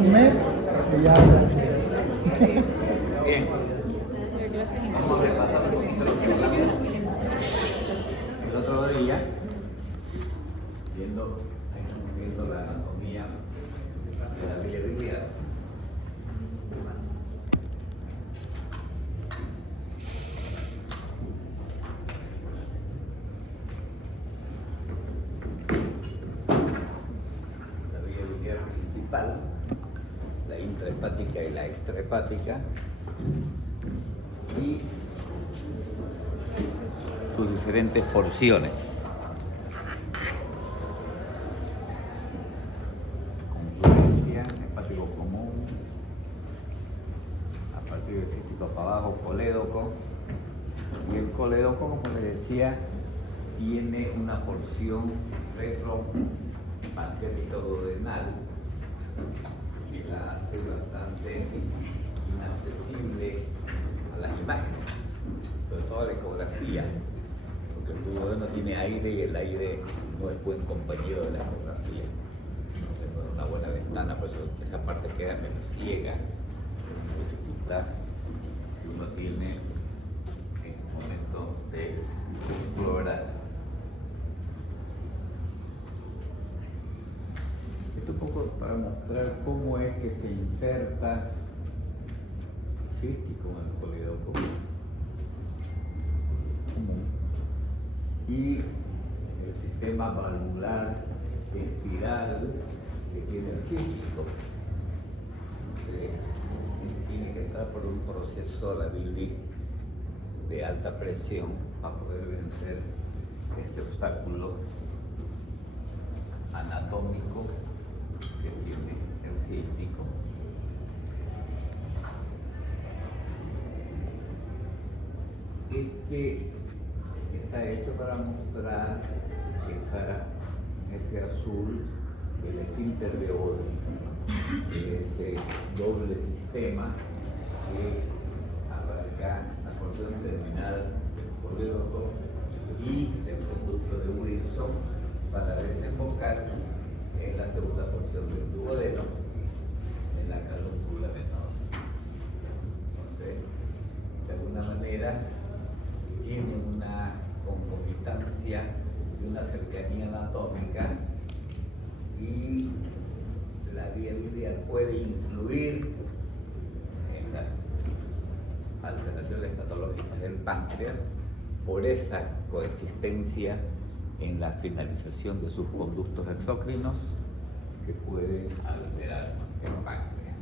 Un mes y ya. Bien, vamos a repasar un poquito lo que hablamos el otro día, viendo la anatomía de la vía biliar. La vía biliar principal, la intrahepática y la extrahepática, y sus diferentes porciones. Confluencia, hepático común, a partir del cístico para abajo, colédoco. Y el colédoco, como les decía, tiene una porción retropancreática duodenal que la hace bastante inaccesible a las imágenes, sobre todo a la ecografía, porque el duodeno tiene aire y el aire no es buen compañero de la ecografía. Entonces no es una buena ventana, por eso esa parte queda medio ciega, dificultad que uno tiene en el momento de explorar. Esto un poco para mostrar cómo es que se inserta cístico en el colédoco común y el sistema valvular espiral que tiene el cístico. Tiene que entrar por un proceso la bilis de alta presión para poder vencer ese obstáculo anatómico que tiene el cístico. Este está hecho para mostrar que está ese azul el esfínter de Oddi, ese doble sistema que abarca la porción terminal del colédoco y del conducto de Wilson para desembocar en la segunda porción del duodeno, en la carúncula menor. Entonces, de alguna manera, tiene una concomitancia y una cercanía anatómica, y la vía biliar puede influir en las alteraciones patológicas del páncreas por esa coexistencia en la finalización de sus conductos exócrinos que pueden alterar el páncreas.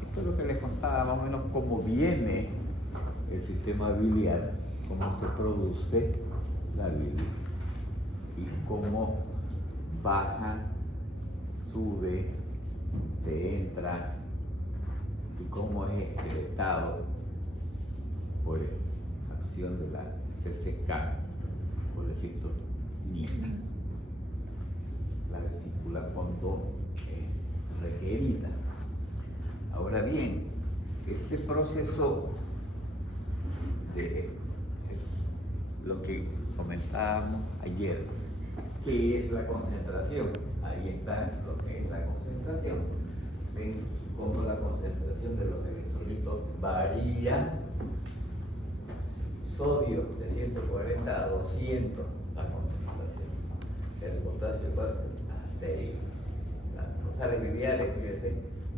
Esto es lo que les contaba más o menos cómo viene el sistema biliar, cómo se produce la bilis y cómo baja, sube, se entra y cómo es el estado por acción de la CCK, por decirlo, la vesícula cuando es requerida. Ahora bien, ese proceso de lo que comentábamos ayer, ¿qué es la concentración? Ahí está lo que es la concentración. Ven cómo la concentración de los electrolitos varía. Sodio de 140 a 200 la concentración. El potasio a 6. Las sales biliares, fíjense,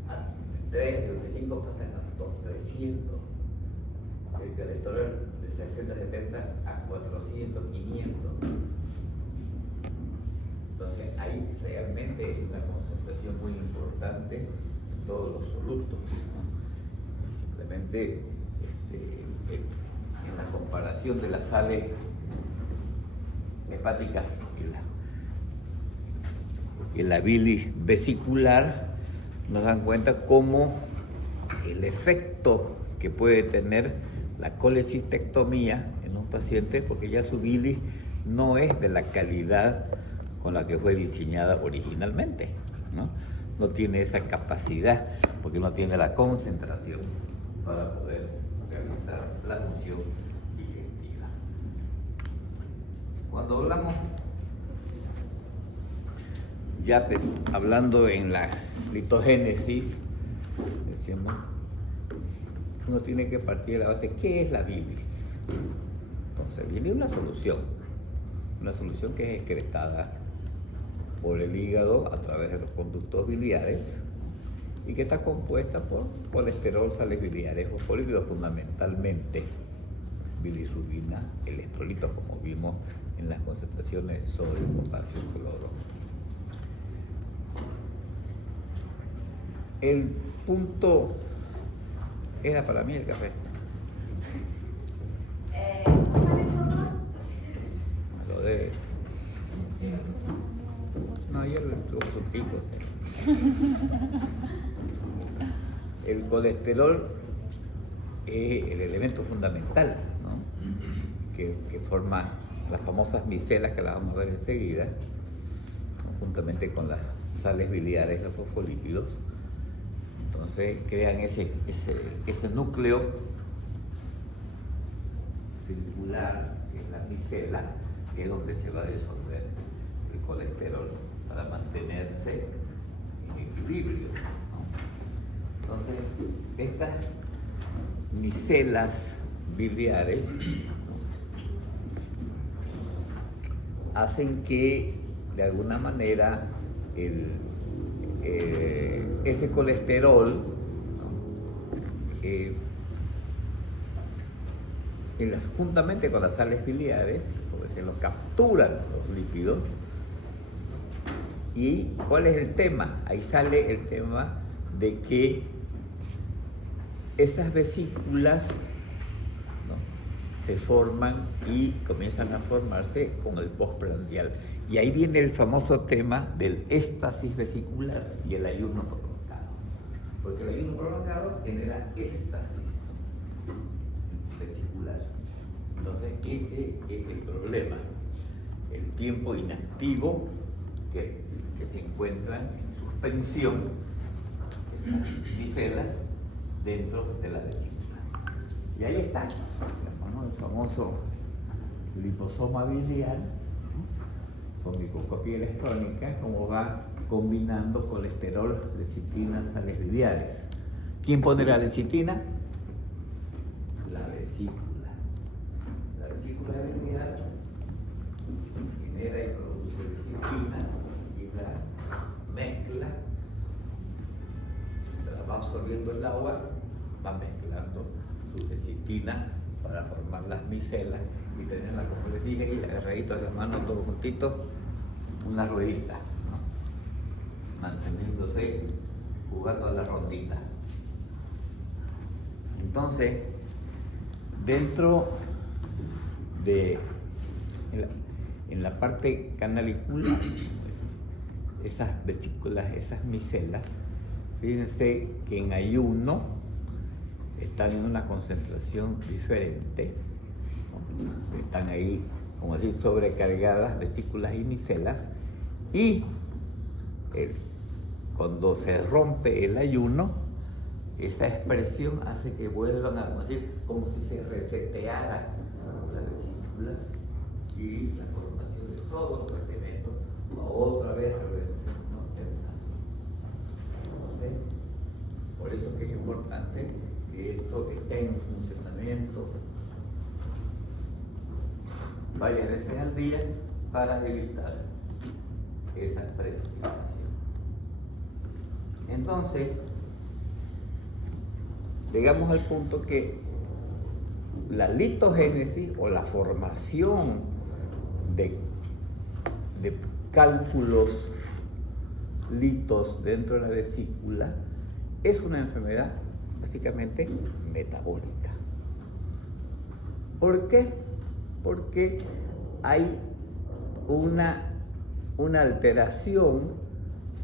a 3, de 25 pasan a 300. El colesterol de 60 a 70 a 400, 500. Entonces hay realmente una concentración muy importante en todos los solutos, ¿no? Simplemente en la comparación de las sales hepáticas y la bilis vesicular, nos dan cuenta cómo el efecto que puede tener la colecistectomía en un paciente, porque ya su bilis no es de la calidad con la que fue diseñada originalmente, ¿no? No tiene esa capacidad, porque no tiene la concentración para poder realizar la función digestiva. Cuando hablamos ya hablando en la litogénesis, decíamos, uno tiene que partir de la base, ¿qué es la bilis? Entonces, viene una solución que es excretada por el hígado a través de los conductos biliares y que está compuesta por colesterol, sales biliares, fosfolípidos, fundamentalmente bilirrubina, electrolitos, como vimos en las concentraciones de sodio, potasio, cloro. El punto era para mí el café. Lo de... No, ayer tuvo su pico. El colesterol es el elemento fundamental, ¿no? que forma las famosas micelas, que las vamos a ver enseguida, ¿no? Juntamente con las sales biliares, los fosfolípidos. Entonces crean ese núcleo circular, que es la micela, que es donde se va a disolver el colesterol para mantenerse en equilibrio, ¿no? Entonces, estas micelas biliares hacen que, de alguna manera, ese colesterol, juntamente con las sales biliares, porque se lo capturan los lípidos. ¿Y cuál es el tema? Ahí sale el tema de que esas vesículas, ¿no?, se forman y comienzan a formarse con el postprandial. Y ahí viene el famoso tema del éxtasis vesicular y el ayuno prolongado. Porque el ayuno prolongado genera éxtasis vesicular. Entonces ese es el problema. El tiempo inactivo que se encuentran en suspensión, esas micelas, dentro de la vesícula. Y ahí está, el famoso liposoma biliar, con microscopía electrónica, cómo va combinando colesterol, lecitina, sales biliares. ¿Quién pone la lecitina? La vesícula. La vesícula biliar genera y produce lecitina y la mezcla, la va absorbiendo el agua, va mezclando su lecitina para formar las micelas y tenerla, como les dije, y agarraditos de la mano, todos juntitos, una ruedita, ¿no?, manteniéndose, jugando a la rondita. Entonces, dentro de, en la parte canalicular, esas vesículas, esas micelas, fíjense que en ayuno están en una concentración diferente, ¿no? Están ahí, como decir, sobrecargadas vesículas y micelas, y cuando se rompe el ayuno, esa expresión hace que vuelvan a, como si se reseteara la vesícula y la formación de todos los elementos, otra vez, ¿no? Entonces, por eso que es importante que esto esté en funcionamiento varias veces al día para evitar esa precipitación. Entonces, llegamos al punto que la litogénesis o la formación de cálculos litos dentro de la vesícula es una enfermedad básicamente metabólica. ¿Por qué? Porque hay una alteración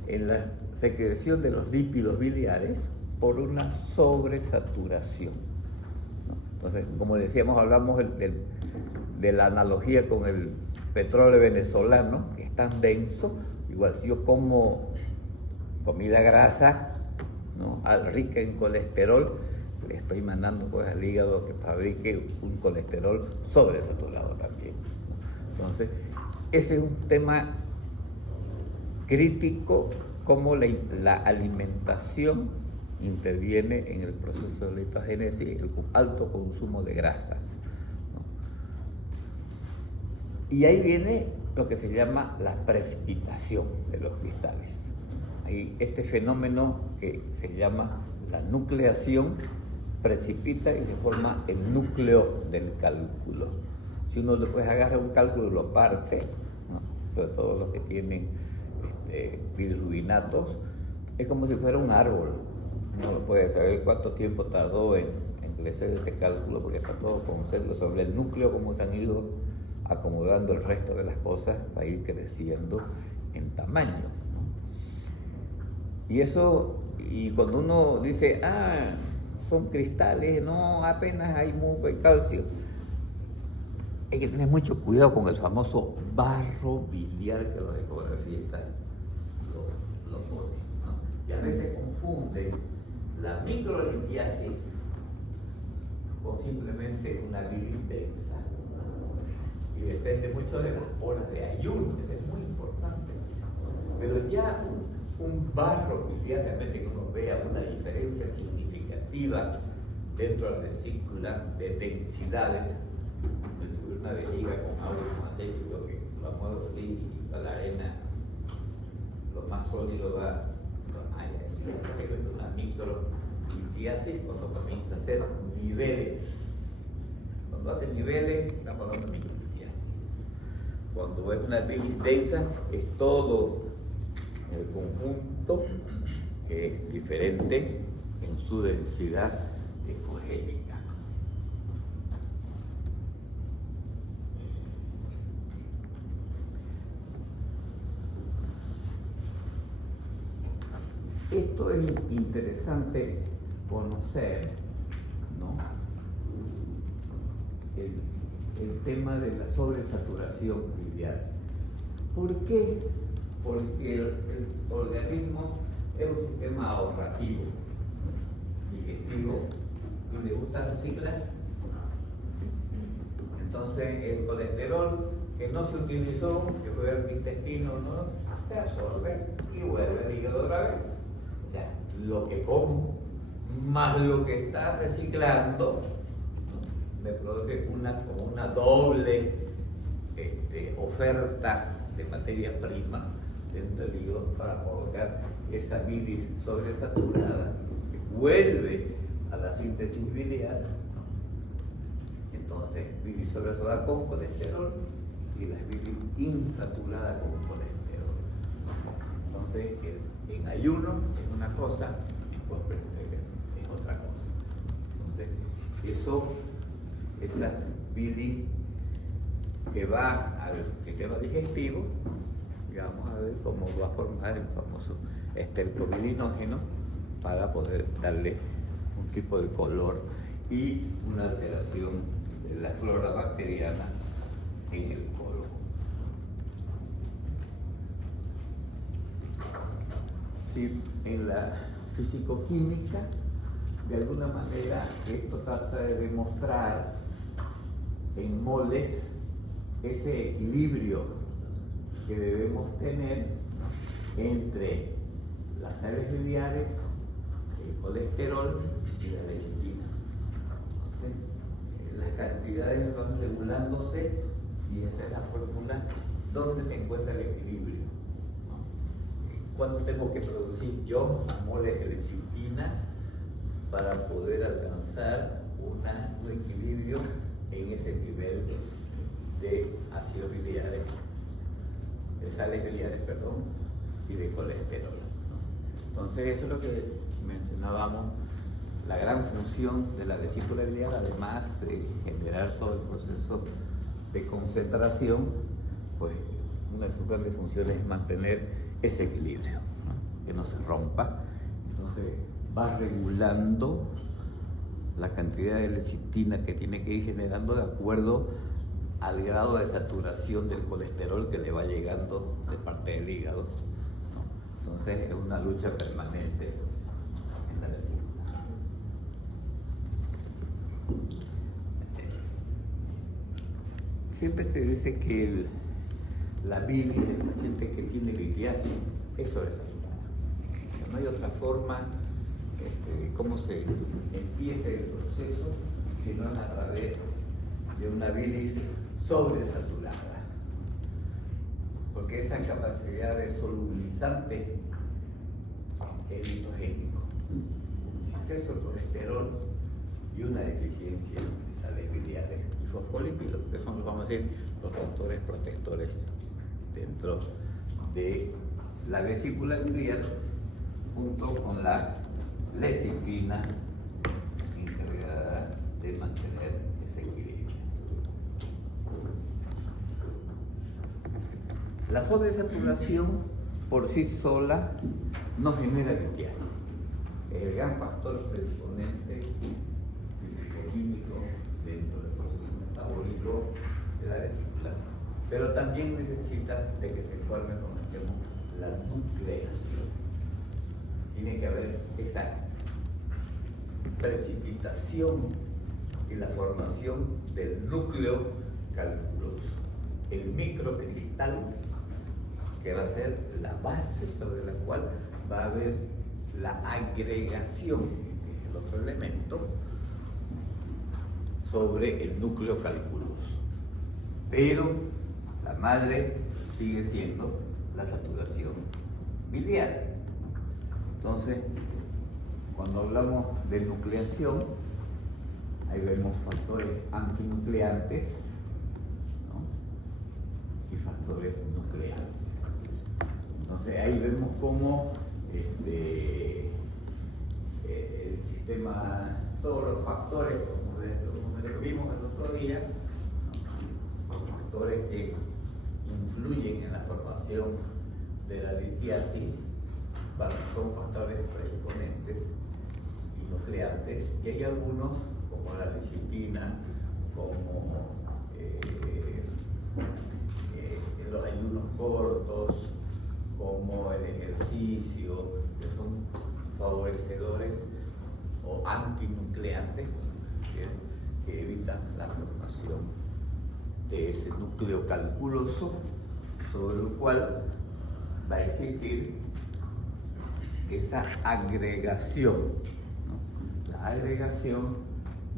en la secreción de los lípidos biliares por una sobresaturación, ¿no? Entonces, como decíamos, hablamos de la analogía con el petróleo venezolano, que es tan denso. Igual si yo como comida grasa, ¿no?, rica en colesterol, le estoy mandando pues al hígado que fabrique un colesterol sobresaturado también, ¿no? Entonces, ese es un tema crítico cómo la alimentación interviene en el proceso de litogénesis, el alto consumo de grasas, ¿no? Y ahí viene lo que se llama la precipitación de los cristales. Ahí este fenómeno que se llama la nucleación precipita y se forma el núcleo del cálculo. Si uno después agarra un cálculo y lo parte, ¿no?, sobre todo los que tienen bilirrubinatos, es como si fuera un árbol. Uno no puede saber cuánto tiempo tardó en crecer ese cálculo, porque está todo concentrado sobre el núcleo, cómo se han ido acomodando el resto de las cosas para ir creciendo en tamaño, ¿no? Y eso, y cuando uno dice, son cristales, no, apenas hay mucho y calcio, hay que tener mucho cuidado con el famoso barro biliar que los ecografistas lo ponen, ¿no? Y a veces confunden la microlitiasis con simplemente una bilis densa. Y depende mucho de las horas de ayuno, eso es muy importante. Pero ya un barro biliar, realmente que uno vea una diferencia significativa dentro de la vesícula de densidades, una vejiga con agua y con aceite, lo que lo muevo así, y a la arena, lo más sólido va, no hay eso, una microlitiasis cuando comienza a hacer niveles. Cuando hace niveles, estamos hablando de microlitiasis. Cuando es una bilis densa, es todo el conjunto que es diferente en su densidad ecogénica. Esto es interesante conocer, ¿no?, el tema de la sobresaturación biliar. ¿Por qué? Porque el organismo es un sistema ahorrativo, digestivo, y le gusta reciclar. Entonces el colesterol que no se utilizó, que fue el intestino, ¿no?, se absorbe y vuelve al hígado otra vez. O sea, lo que como más lo que está reciclando, ¿no?, me produce como una doble oferta de materia prima dentro del hígado para provocar esa bilis sobresaturada que vuelve a la síntesis biliar, ¿no? Entonces, bilis sobresaturada con colesterol y la bilis insaturada con colesterol, ¿no? Entonces, en ayuno es una cosa, en post-prandial es otra cosa. Entonces, esa bilis que va al sistema digestivo, y vamos a ver cómo va a formar el famoso estercobilinógeno para poder darle un tipo de color y una alteración de la flora bacteriana en el colon. Si en la fisicoquímica, de alguna manera, esto trata de demostrar en moles ese equilibrio que debemos tener entre las sales biliares, el colesterol y la lecitina. Entonces, las cantidades van regulándose y esa es la fórmula donde se encuentra el equilibrio, ¿no? ¿Cuánto tengo que producir yo a moles de lecitina para poder alcanzar un equilibrio en ese nivel de ácidos biliares, de sales biliares, perdón, y de colesterol, ¿no? Entonces eso es lo que mencionábamos, la gran función de la vesícula biliar, además de generar todo el proceso de concentración, pues una de sus grandes funciones es mantener ese equilibrio, ¿no?, que no se rompa. Entonces va regulando la cantidad de lecitina que tiene que ir generando de acuerdo al grado de saturación del colesterol que le va llegando de parte del hígado, ¿no? Entonces es una lucha permanente en la vesícula. Siempre se dice que la bilis del paciente que tiene litiasis eso es ayunar. No hay otra forma de cómo se empiece el proceso si no es a través de una bilis sobresaturada. Porque esa capacidad de solubilizante es litogénico. Exceso de colesterol y una deficiencia de sales biliares y fosfolípidos, que son, vamos a decir, los factores protectores dentro de la vesícula biliar, junto con la lecitina encargada de mantener ese equilibrio. La sobresaturación por sí sola no genera litiasis. Es el gran factor predisponente físico-químico dentro del proceso metabólico de la vesícula, pero también necesita de que se forme, como decíamos, la nucleación. Tiene que haber esa precipitación y la formación del núcleo calculoso, el microcristal, que va a ser la base sobre la cual va a haber la agregación, que es el otro elemento, sobre el núcleo calculoso. Pero la madre sigue siendo la saturación biliar. Entonces, cuando hablamos de nucleación, ahí vemos factores antinucleantes, ¿no? Y factores nucleantes. Entonces ahí vemos cómo el sistema, todos los factores, como lo vimos el otro día, ¿no? Los factores que influyen en la formación de la litiasis son factores predisponentes y nucleantes, y hay algunos, como la lecitina, como los ayunos cortos, como el ejercicio, que son favorecedores o antinucleantes, que evitan la formación de ese núcleo calculoso sobre el cual va a existir esa agregación, ¿no? La agregación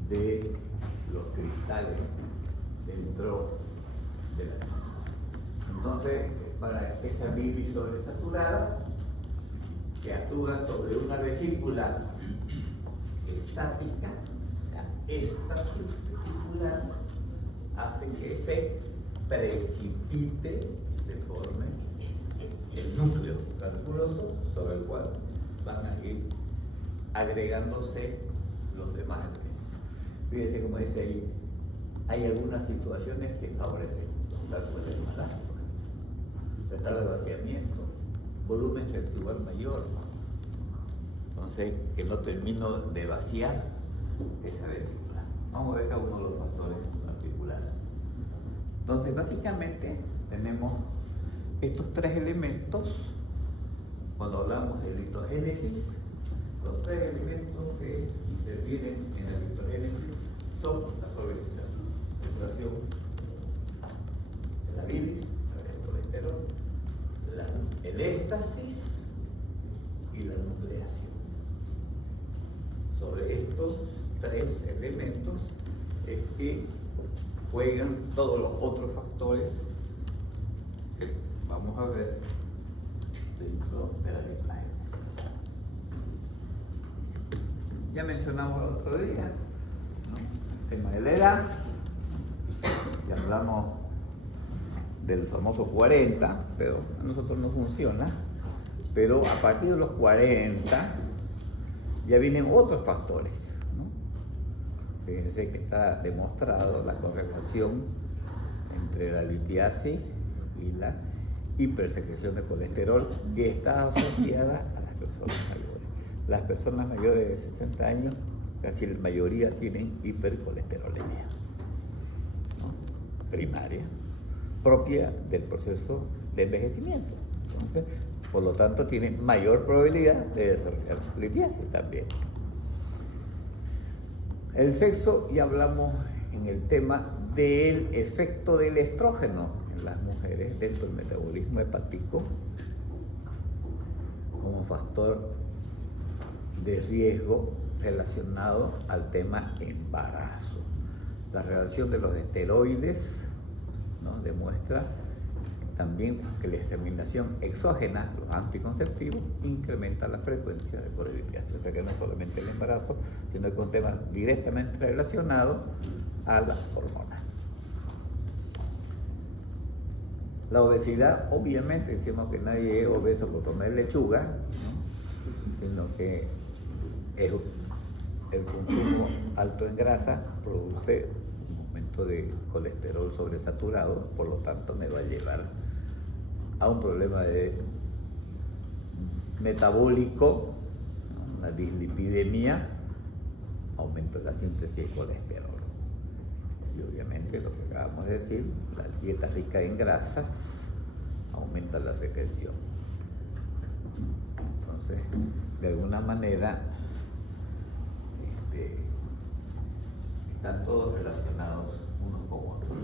de los cristales dentro de la mente. Entonces, para esa bilis sobresaturada, que actúa sobre una vesícula estática, o sea, estasis vesicular, hace que se precipite y se forme el núcleo calculoso sobre el cual van a ir agregándose los demás elementos. Fíjense como dice ahí, hay algunas situaciones que favorecen los cálculos del malasco, estado de vaciamiento, volumen residual mayor, entonces que no termino de vaciar esa vesícula. Vamos a ver cada uno de los factores particulares. Entonces básicamente tenemos estos tres elementos cuando hablamos de litogénesis. Los tres elementos que intervienen en la litogénesis son la sobresaturación de la bilis, el colesterol, el éstasis y la nucleación. Sobre estos tres elementos es que juegan todos los otros factores que vamos a ver dentro de la litogénesis. Ya mencionamos el otro día, ¿no?, el tema de la edad, ya hablamos del famoso 40, pero a nosotros no funciona, pero a partir de los 40 ya vienen otros factores, ¿no? Fíjense que está demostrado la correlación entre la litiasis y la hipersecreción de colesterol, que está asociada a las personas mayores. Las personas mayores de 60 años, casi la mayoría tienen hipercolesterolemia, ¿no?, primaria, propia del proceso de envejecimiento. Entonces, por lo tanto, tienen mayor probabilidad de desarrollar litiasis también. El sexo, ya hablamos en el tema del efecto del estrógeno en las mujeres dentro del metabolismo hepático, factor de riesgo relacionado al tema embarazo. La relación de los esteroides, ¿no?, demuestra también que la estimulación exógena, los anticonceptivos, incrementa la frecuencia de polilitiasis. O sea que no es solamente el embarazo, sino que es un tema directamente relacionado a las hormonas. La obesidad, obviamente, decimos que nadie es obeso por comer lechuga, ¿no?, sino que es el consumo alto en grasa produce un aumento de colesterol sobresaturado, por lo tanto me va a llevar a un problema de metabólico, ¿no?, una dislipidemia, aumento de la síntesis de colesterol. Y obviamente lo que acabamos de decir, la dieta rica en grasas aumenta la secreción. Entonces, de alguna manera, están todos relacionados unos con otros.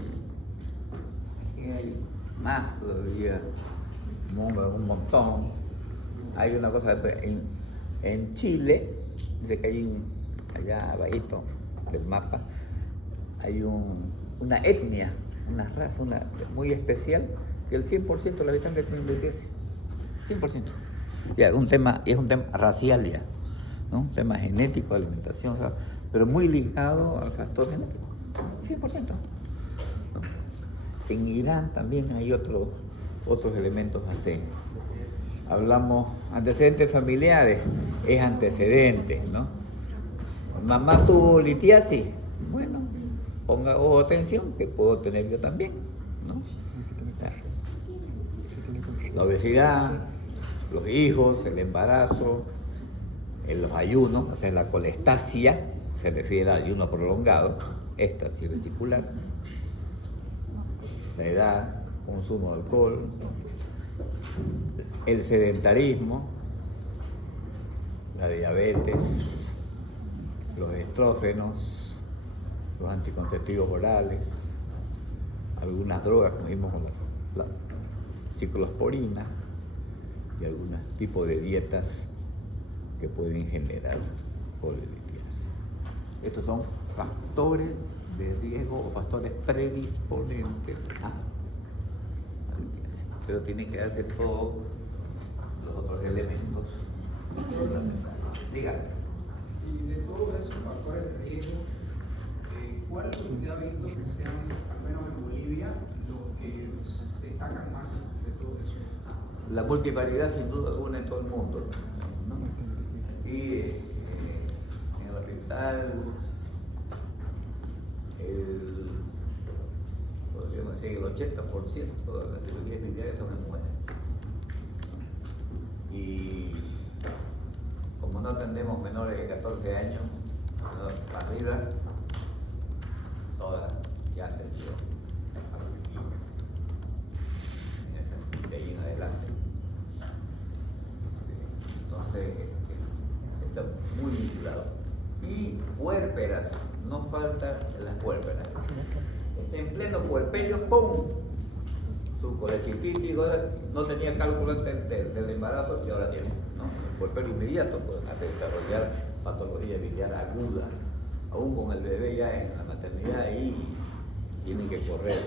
Y hay más todavía, un montón. Hay una cosa, en Chile, dice que hay allá abajito del mapa, hay una etnia, una raza muy especial, que el 100% de los habitantes tienen diabetes. 100%. Ya, es un tema racial ya, ¿no? Un tema genético, de alimentación, o sea, pero muy ligado al factor genético, 100%. ¿No? En Irán también hay otros elementos así. Hablamos antecedentes familiares, es antecedentes, ¿no? Mamá tuvo litiasis, bueno, ponga ojo atención, que puedo tener yo también, ¿no? La obesidad, los hijos, el embarazo, los ayunos, o sea, la colestasia, se refiere al ayuno prolongado, éxtasis vesicular, la edad, consumo de alcohol, el sedentarismo, la diabetes, los estrógenos, los anticonceptivos orales, algunas drogas, como vimos con la ciclosporina, y algunos tipos de dietas que pueden generar polilitiasis. Estos son factores de riesgo o factores predisponentes a litiasis. Pero tienen que darse todos los otros elementos fundamentales. Dígame. Y de todos esos factores de riesgo, ¿cuál usted ha visto que sean, al menos en Bolivia, los que destacan más de todo eso? La multiparidad, sin duda alguna, en todo el mundo, ¿no? Aquí en el hospital, podríamos decir, el 80% de las cirugías biliares son en mujeres. Y como no atendemos menores de 14 años, para arriba, todas ya han tenido de ahí en adelante. Entonces, está muy vinculado. Y puérperas, no falta las puérperas. Está en pleno puerperio, ¡pum! Su colecistitis, no tenía cálculo del embarazo y ahora tiene, ¿no? El puerperio inmediato puede hacer desarrollar patología biliar aguda, aún con el bebé ya en la maternidad, y tienen que correr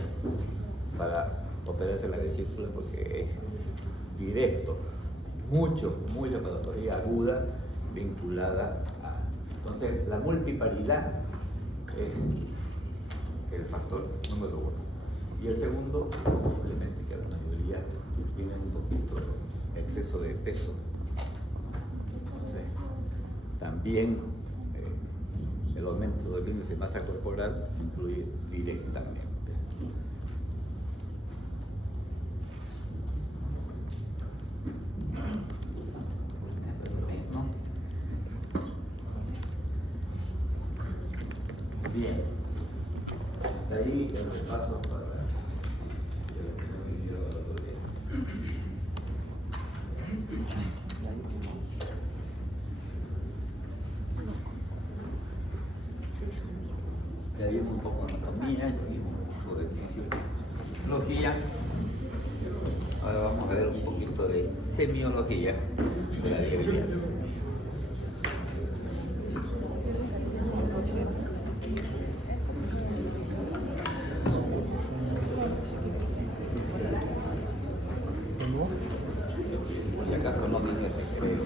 para operarse la vesícula porque es directo, mucha patología aguda vinculada a... Entonces, la multiparidad es el factor número uno. Y el segundo, obviamente, que la mayoría tienen un poquito de exceso de peso. Entonces, también el aumento del índice de masa corporal influye directamente. Bien, hasta ahí el repaso para lo que no vinieron el otro día. Ya vimos un poco de anatomía, ya vimos un poco de fisiología. Ahora vamos a ver un poquito de semiología de la debilidad. Por si acaso no dije recreo.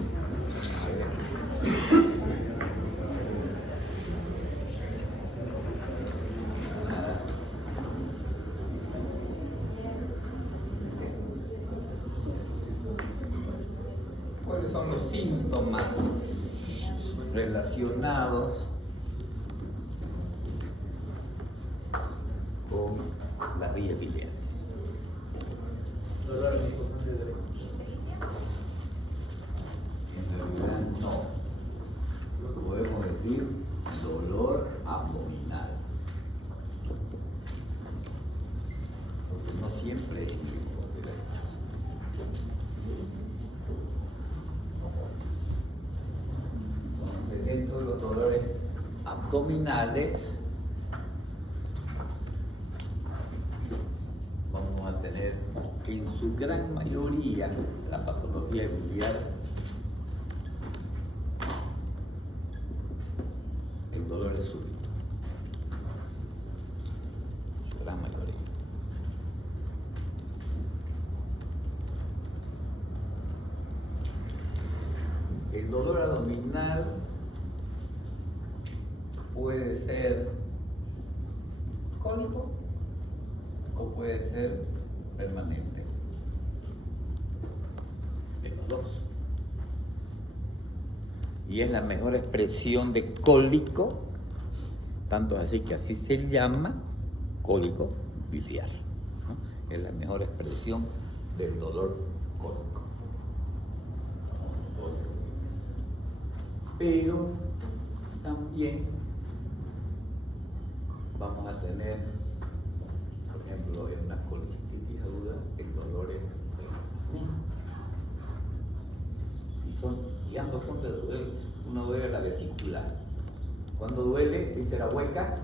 ¿Cuáles son los síntomas relacionados con las vías biliares? Dolor en hipofonía de En realidad no. Lo que podemos decir dolor abdominal. Porque no siempre es hipofonía. Entonces, dentro de los dolores abdominales vamos a tener en su gran mayoría la patología biliar, el dolor es súbito, su gran mayoría. El dolor abdominal puede ser crónico o puede ser permanente. De los dos. Y es la mejor expresión de cólico, tanto así que así se llama cólico biliar, ¿no? Es la mejor expresión del dolor cólico. Pero también vamos a tener, por ejemplo, en una colicitis aguda, el dolor es y ambos son de duele. Uno duele la vesícula. Cuando duele, dice la hueca.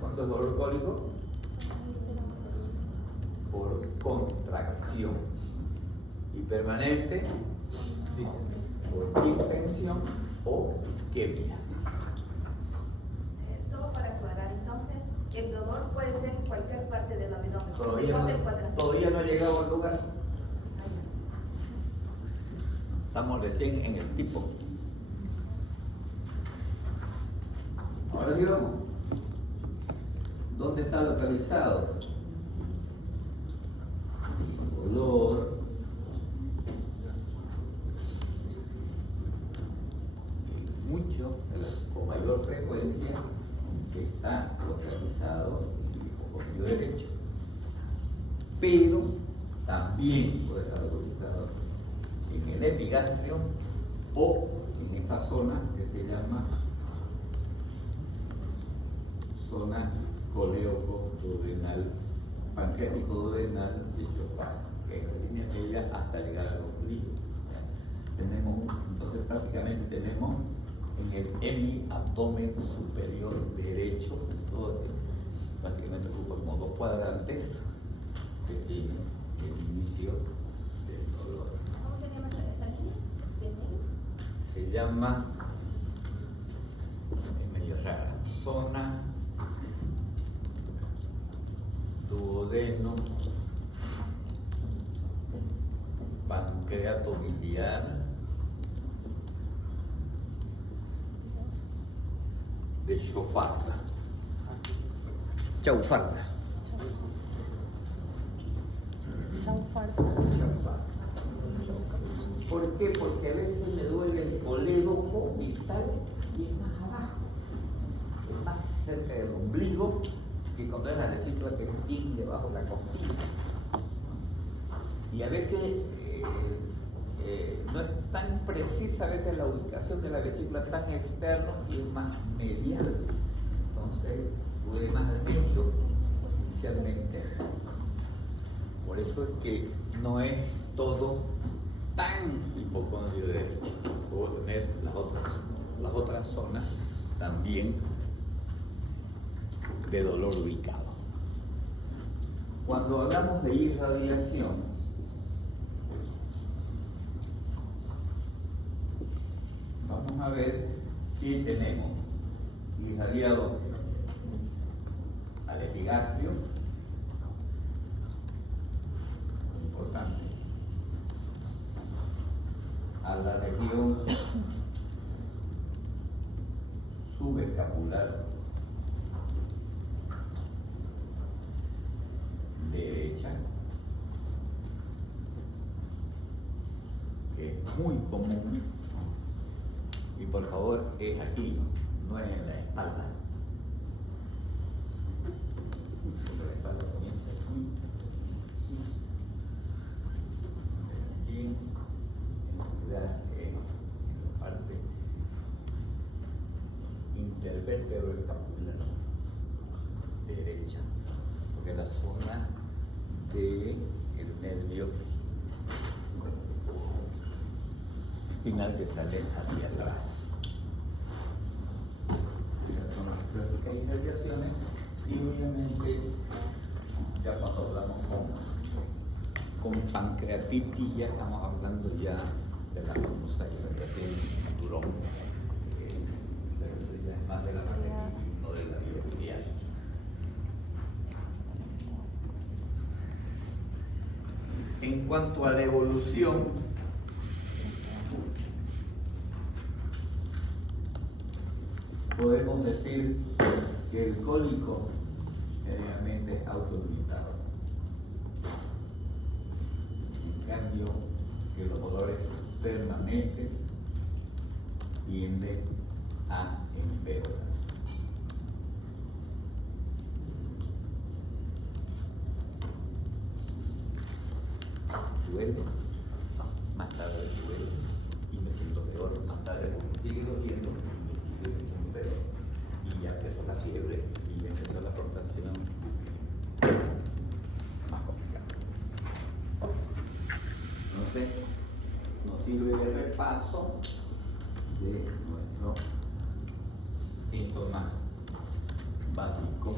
Cuando es dolor cólico, por contracción. Y permanente, dice, por distensión o isquemia. Solo para aclarar, entonces, el dolor puede ser en cualquier parte del abdomen. Todavía no ha llegado al lugar. Estamos recién en el tipo. Ahora sí vamos. ¿Dónde está localizado? Dolor. Mucho, con mayor frecuencia, que está localizado en el hipofonio derecho. Pero también puede estar localizado en el epigastrio o en esta zona que se llama zona coleoco-duodenal, pancreático-duodenal de Chopin, que es la línea media hasta llegar al ombligo. Entonces prácticamente tenemos en el hemiabdomen superior derecho, todo, prácticamente ocupa como dos cuadrantes que tienen el inicio del dolor. ¿Cómo se llama esa línea? Se llama, es medio rara, zona duodeno pancreato biliar de Chaufarda. Chaufarda. ¿Por qué? Porque a veces me duele el colédoco vital y es más abajo, es más cerca del ombligo, que cuando es la vesícula que es debajo de la costilla. Y a veces no es tan precisa a veces la ubicación de la vesícula, tan externo y es más medial. Entonces duele más al medio inicialmente. Por eso es que no es todo tan hipocondrio derecho. Puedo tener las otras zonas también de dolor ubicado. Cuando hablamos de irradiación, a ver y tenemos irradiado al epigastrio, importante, a la región subescapular derecha, que es muy común, y por favor es aquí, no es en la espalda. Porque la espalda comienza aquí, aquí, en realidad es en la parte intervertebroescapular derecha, porque es la zona del nervio espinal que sale hacia atrás. Esas son las clásicas irradiaciones, y obviamente ya cuando hablamos con pancreatitis ya estamos hablando ya de la famosa irradiación cinturón, pero eso ya es más de la pancreatitis, no de la biliar. En cuanto a la evolución, podemos decir que el cólico generalmente es autolimitado. En cambio, que los dolores permanentes tienden a empeorar. Duele, más tarde duele y me siento peor, más tarde me sigue doliendo y me sigue sintiendo peor. Y ya empezó la fiebre y ya empezó la rotación más complicada. Entonces, nos sirve de repaso de nuestro síntoma básico,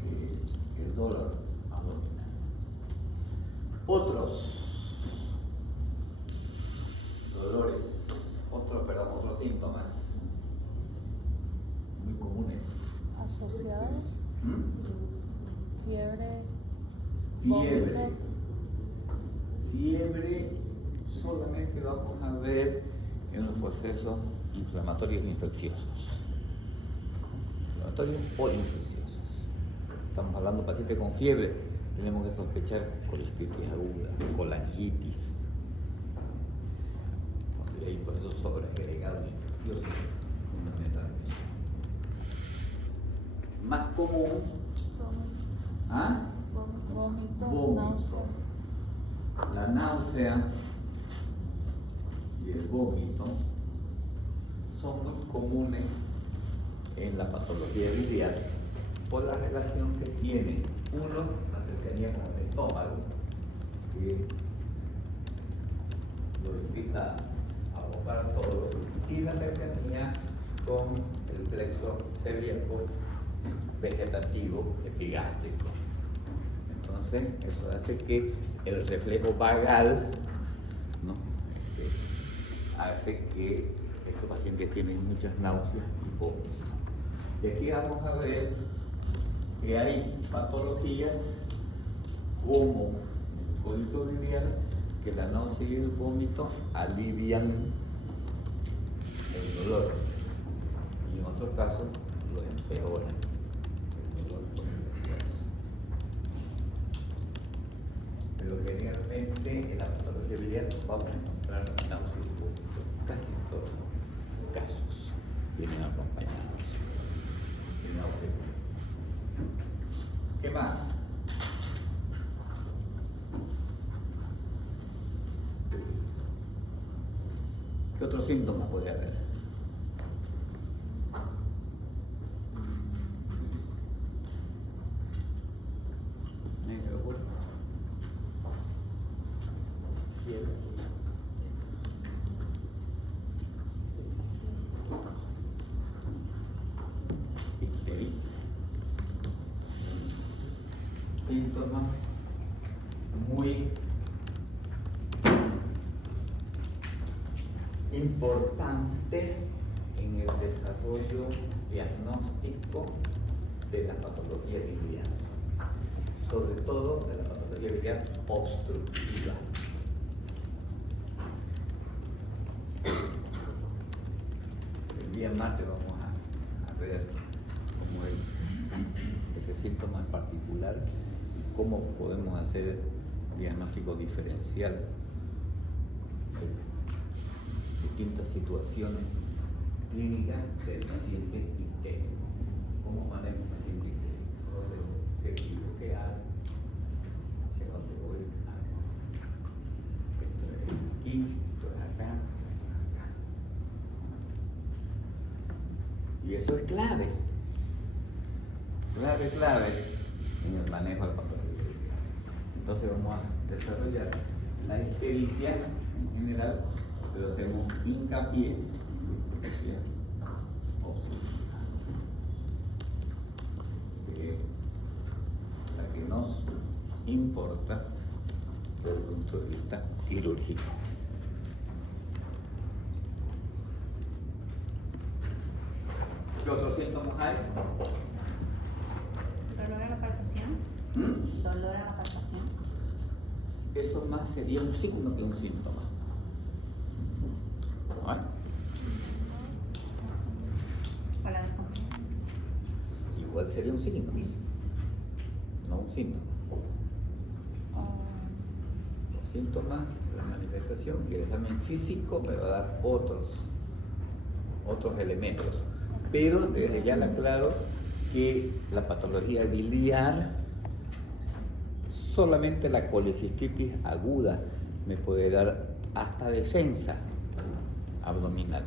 que es el dolor abdominal. Otros dolores, otros síntomas muy comunes. Asociados, fiebre, Fiebre. vómito. Fiebre solamente vamos a ver en los procesos inflamatorios infecciosos. Inflamatorios o infecciosos. Estamos hablando de pacientes con fiebre, tenemos que sospechar colitis aguda, colangitis. Cuando hay procesos sobreagregados infecciosos, fundamentalmente. Más común, ¿ah? Vómito, Vómito. náusea. La náusea y el vómito son muy comunes en la patología biliar por la relación que tienen. Uno, la cercanía con el estómago, que lo invita a botar todo, y la cercanía con el plexo celíaco vegetativo epigástrico. Entonces, eso hace que el reflejo vagal, ¿no? Hace que estos pacientes tienen muchas náuseas y vómitos. Y aquí vamos a ver que hay patologías como el cólico biliar, que la náusea y el vómito alivian el dolor, y en otros casos lo empeoran. El dolor por el esfuerzo. Pero generalmente en la patología biliar vamos a encontrar náusea y vómito. Casi en todos los casos vienen acompañados de náusea y vómito. ¿Qué más? ¿Qué otros síntomas puede haber? ¿Me ocurre? Fiebre. Ictericia. Síntomas muy importante en el desarrollo diagnóstico de la patología biliar, sobre todo de la patología biliar obstructiva. El día martes vamos a ver cómo ese síntoma en particular, cómo podemos hacer diagnóstico diferencial de distintas situaciones clínicas del paciente isquémico. ¿Cómo maneja un paciente isquémico? ¿Qué bloquear? ¿Hacia dónde voy? Esto es aquí, esto es acá. Y eso es clave en el manejo de la patología. Entonces vamos a desarrollar la ictericia en general, pero hacemos hincapié en la ictericia obstructiva, que es la que nos importa desde el punto de vista quirúrgico. ¿Qué otros síntomas hay? ¿Dolor a la palpación? ¿Dolor a la palpación? Eso más sería un signo que un síntoma. ¿Vale? ¿O la descompresión? Igual sería un signo, no un síntoma. Los síntomas, la manifestación y el examen físico me va a dar otros elementos. Pero desde ya le aclaro que la patología biliar, solamente la colecistitis aguda me puede dar hasta defensa abdominal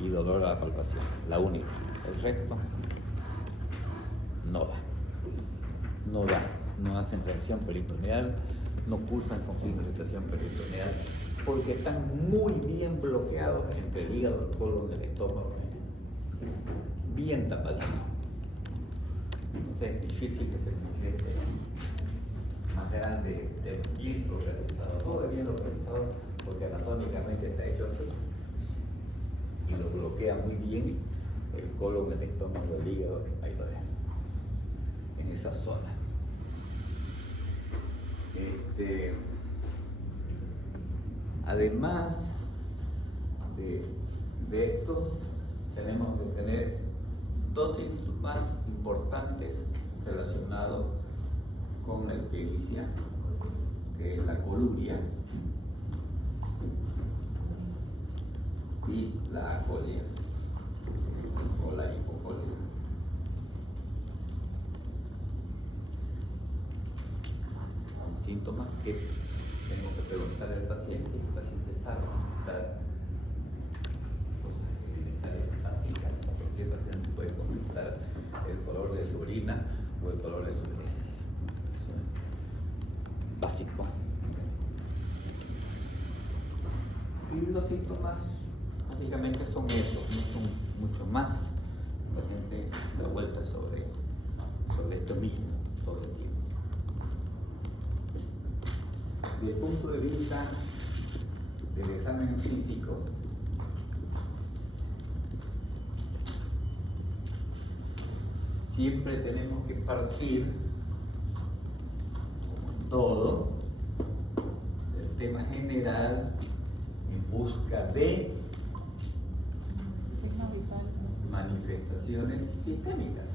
y dolor a la palpación, la única. El resto no hacen reacción peritoneal, no cursan con signo de irritación peritoneal, porque están muy bien bloqueados entre el hígado, el colon, el estómago, bien tapaditos. Entonces es difícil que se manifieste más grande, esté bien localizado, todo es bien localizado porque anatómicamente está hecho así y lo bloquea muy bien el colon, el estómago, el hígado, ahí lo dejan, en esa zona. Además de esto, tenemos que tener dos síntomas importantes relacionados con la ictericia, que es la coluria y la acolia o la hipocolia. Son síntomas que tenemos que preguntar al paciente, y el paciente sabe contestar cosas elementales básicas. Cualquier paciente puede contestar el color de su orina o el color de sus heces. Eso es básico. Y los síntomas básicamente son esos, no son mucho más. El paciente da vuelta sobre esto mismo todo el tiempo. Desde el punto de vista del examen físico, siempre tenemos que partir, como en todo, del tema general en busca de signos vitales. manifestaciones sistémicas.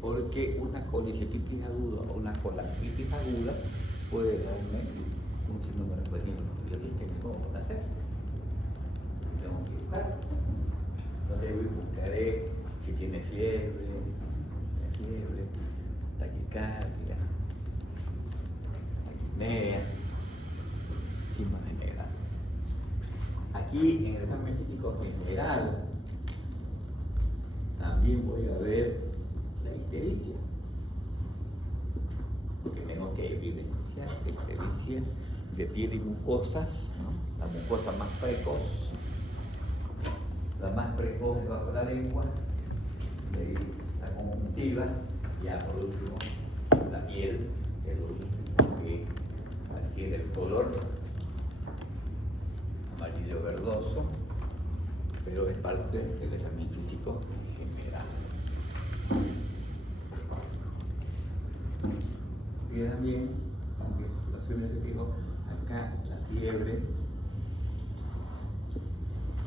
Porque una colicitis aguda o una colangitis aguda puede darme un sinnúmero de patologías sistémicas como una sepsis. Tengo que buscar. Entonces buscaré si tiene fiebre, taquicardia, taquipnea, síntomas generales. Aquí en el examen físico general también voy a ver la ictericia, porque tengo que evidenciar la ictericia de piel y mucosas, ¿no? La mucosa más precoz, la más precoz bajo la lengua, de ahí la conjuntiva, ya por último la piel, que es lo último que adquiere el color amarillo verdoso, pero es parte del examen físico general. Y también, aunque la fiebre se fijó, acá la fiebre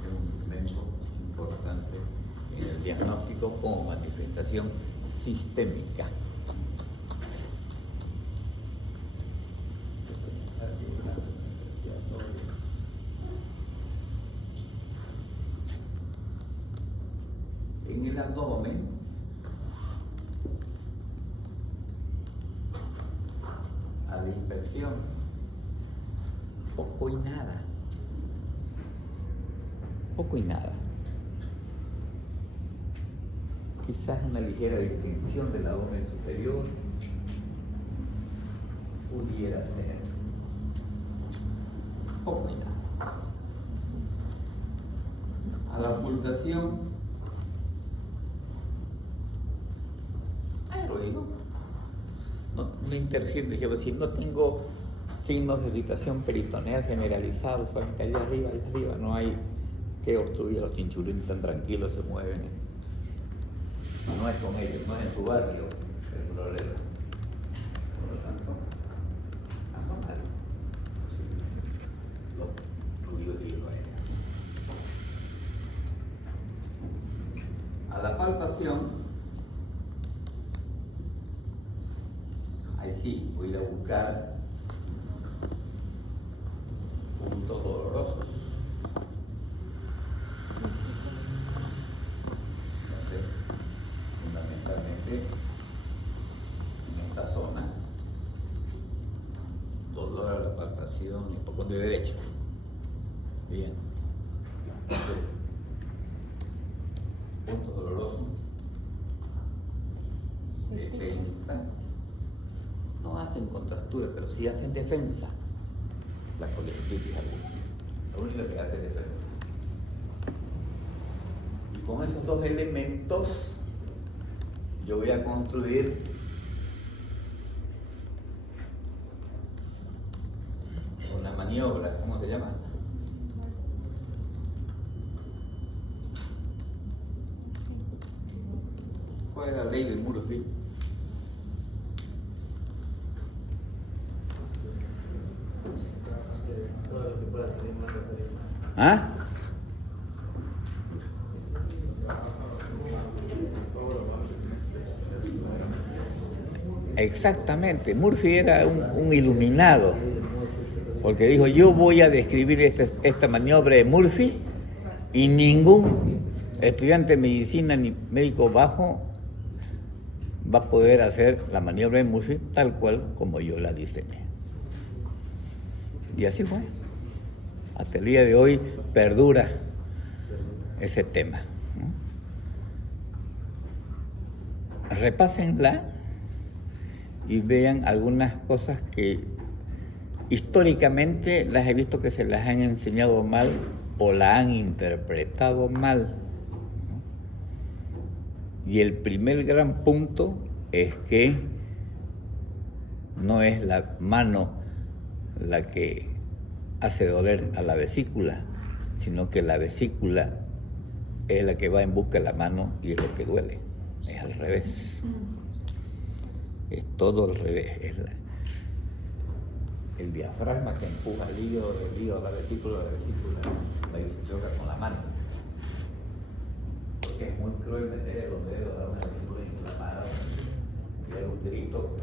es un elemento importante en el diagnóstico como manifestación sistémica. En el abdomen a la inspección poco y nada, poco y nada. Quizás una ligera distensión del abdomen superior pudiera ser, poco y nada. A la ocultación no interfiere, yo decir, no tengo signos de irritación peritoneal generalizados, solamente allá arriba, no hay que obstruir, los chinchulines están tranquilos, se mueven. No es con ellos, no es en su barrio el problema. Por lo tanto, anormal. Los ruidos hidroaéreos. A la palpación, ahí sí, voy a buscar puntos dolorosos. Entonces, fundamentalmente, en esta zona, dolor a la palpación y un poco de derecho. Bien. Entonces, puntos dolorosos. Defensa. No hacen contractura, pero sí hacen defensa. La colectritis aguda. Lo único que hace es defensa. Y con esos dos elementos, yo voy a construir una maniobra. ¿Cómo se llama? ¿Cuál es la ley del Murphy? ¿Ah? Exactamente, Murphy era un iluminado, porque dijo, yo voy a describir esta maniobra de Murphy y ningún estudiante de medicina ni médico bajo va a poder hacer la maniobra de Murphy tal cual como yo la diseñé. Y así fue. Hasta el día de hoy perdura ese tema, ¿no? Repásenla y vean algunas cosas que históricamente las he visto que se las han enseñado mal o la han interpretado mal, ¿no? Y el primer gran punto es que no es la mano la que hace doler a la vesícula, sino que la vesícula es la que va en busca de la mano y es lo que duele. Es al revés. Es todo al revés. Es el diafragma que empuja el hígado a la vesícula va y se choca con la mano. Porque es muy cruel meter los dedos a una vesícula inflamada y hay un grito.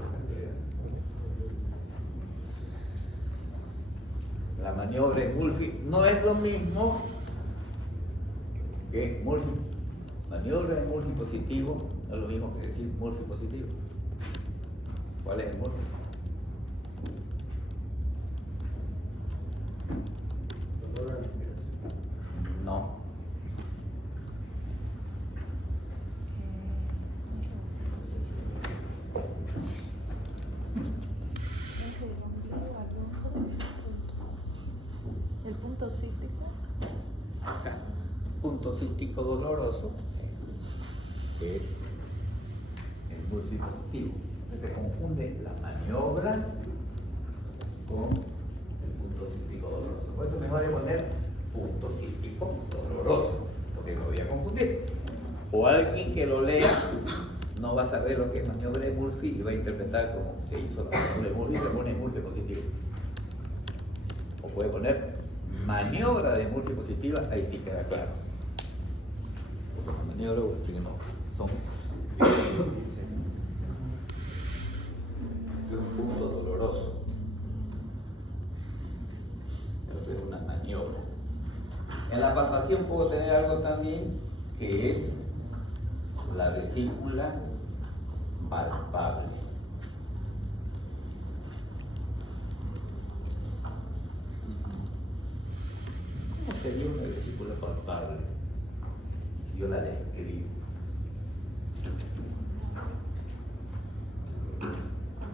La maniobra de Murphy no es lo mismo que Murphy. Maniobra de Murphy positivo no es lo mismo que decir Murphy positivo. ¿Cuál es el Murphy? No. El punto cístico. Exacto. Punto cístico doloroso es el Murphy positivo. Entonces se confunde la maniobra con el punto cístico doloroso. Por eso mejor de poner alguien que lo lea no va a saber lo que es maniobra de Murphy y va a interpretar como que hizo la maniobra de Murphy, se pone Murphy positivo. O puede poner maniobra de Murphy positiva, ahí sí queda claro. Porque las maniobras sí que no son. Es un punto doloroso. Esto es una maniobra. En la palpación puedo tener algo también que es la vesícula palpable. ¿Cómo sería una vesícula palpable si yo la describo?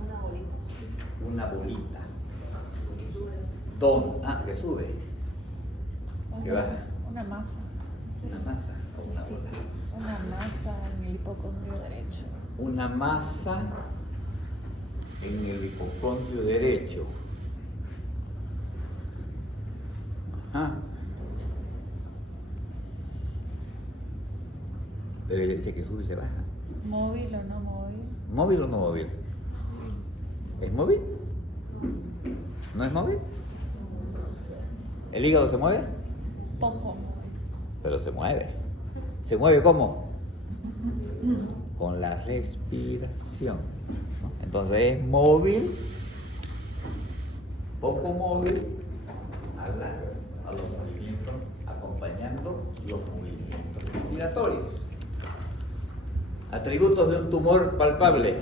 Una bolita. Una bolita. Que sube. Que baja. Una masa. Una masa o una bola. Una masa en el hipocondrio derecho. Una masa en el hipocondrio derecho. Ajá. Pero dice que sube y se baja. ¿Móvil o no móvil? ¿Móvil o no móvil? ¿Es móvil? ¿No es móvil? ¿El hígado se mueve? Poco móvil. Pero se mueve. ¿Se mueve cómo? Con la respiración, ¿no? Entonces es móvil, poco móvil, a los movimientos, acompañando los movimientos respiratorios. Atributos de un tumor palpable.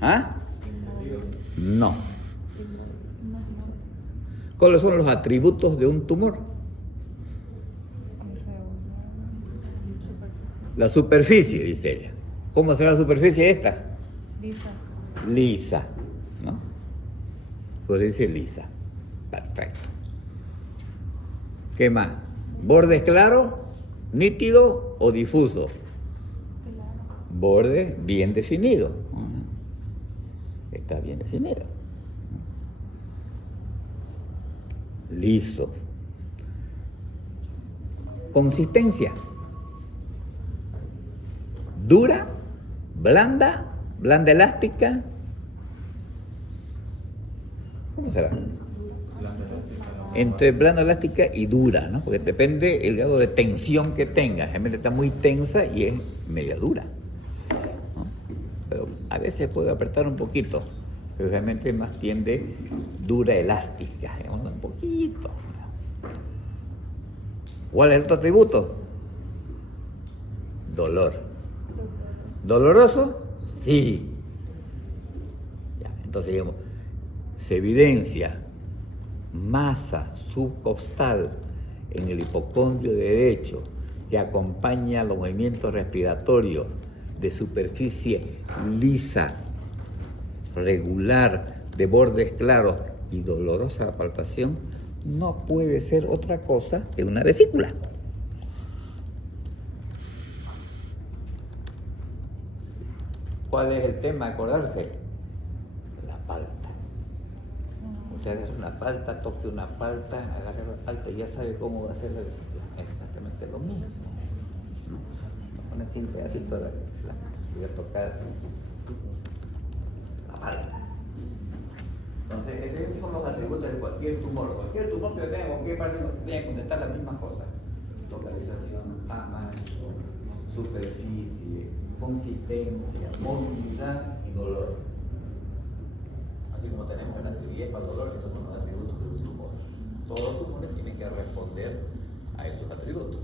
¿Ah? No. ¿Cuáles son los atributos de un tumor? La superficie, dice ella. ¿Cómo será la superficie esta? Lisa. Lisa, ¿no? Pues dice lisa. Perfecto. ¿Qué más? ¿Bordes claros, nítido o difuso? Borde bien definido. Está bien definido. Liso. Consistencia. Dura, blanda elástica. ¿Cómo será? Entre blanda elástica y dura, ¿no? Porque depende el grado de tensión que tenga. Generalmente está muy tensa y es media dura, ¿no? Pero a veces puede apretar un poquito, pero realmente más tiende dura elástica, digamos, un poquito. ¿Cuál es el otro atributo? Dolor. ¿Doloroso? Sí. Ya, entonces, digamos, se evidencia masa subcostal en el hipocondrio derecho que acompaña los movimientos respiratorios de superficie lisa, regular, de bordes claros y dolorosa palpación, no puede ser otra cosa que una vesícula. ¿Cuál es el tema? Acordarse. La palta. Usted agarra una palta, toque una palta, agarra la palta y ya sabe cómo va a ser la vesícula. Es exactamente lo mismo, ¿no? Ponen así un pedacito de voy a tocar la palta. Entonces, esos son los atributos de cualquier tumor. Cualquier tumor que tenga, cualquier parte, tiene que contestar las mismas cosas. Localización, tamaño, superficie, consistencia, movilidad y dolor. Así como tenemos la actividad para el dolor, estos son los atributos de un tumor. Todos los tumores tienen que responder a esos atributos.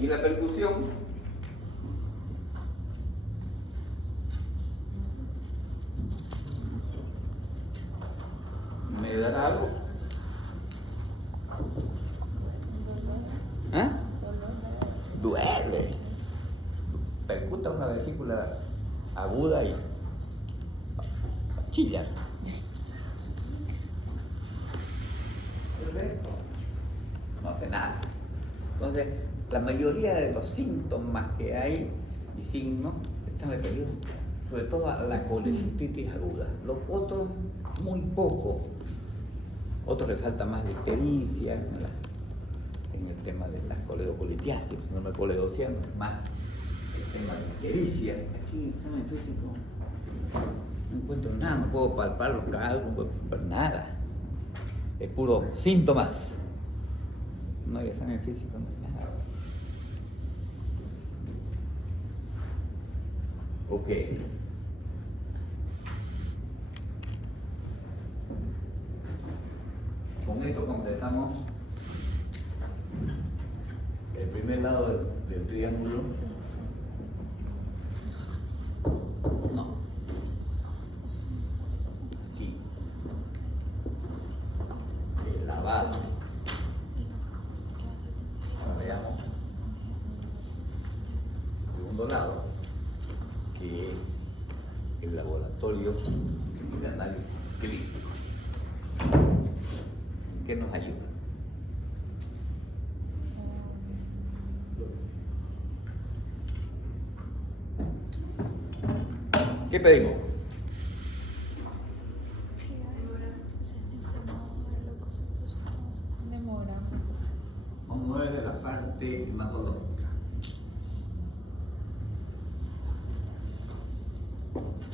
Y la percusión me dará algo. ¿Ah? Duele. Percuta una vesícula aguda y chilla. El resto no hace nada. Entonces, la mayoría de los síntomas que hay y signos están referidos sobre todo a la colecistitis aguda. Los otros, muy poco. Otros resaltan más la ictericia, en el tema de las coledocolitiasis, no me coledociano, más el tema de la ictericia. Aquí, examen físico, no encuentro nada, no puedo palpar los cálculos, no puedo palpar nada. Es puro síntomas. No hay examen físico, no hay nada. Ok. Con esto completamos el primer lado del triángulo. No. Aquí. De la base. Ahora veamos el segundo lado, que es el laboratorio de análisis clínico. ¿Qué nos ayuda? ¿Qué pedimos? Hemograma. Vamos a ver de la parte hematológica.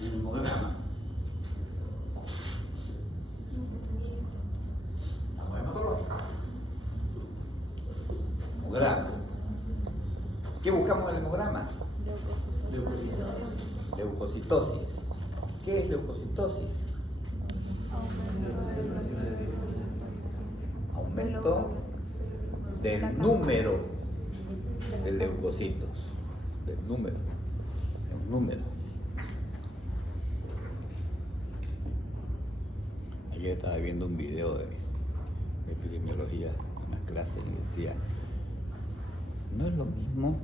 El hemograma. Estamos hematológicos. Hemograma. ¿Qué buscamos en el hemograma? Leucocitosis. ¿Qué es leucocitosis? Aumento del número de leucocitos. Del número. Un número. Ayer estaba viendo un video de epidemiología en las clases y decía, no es lo mismo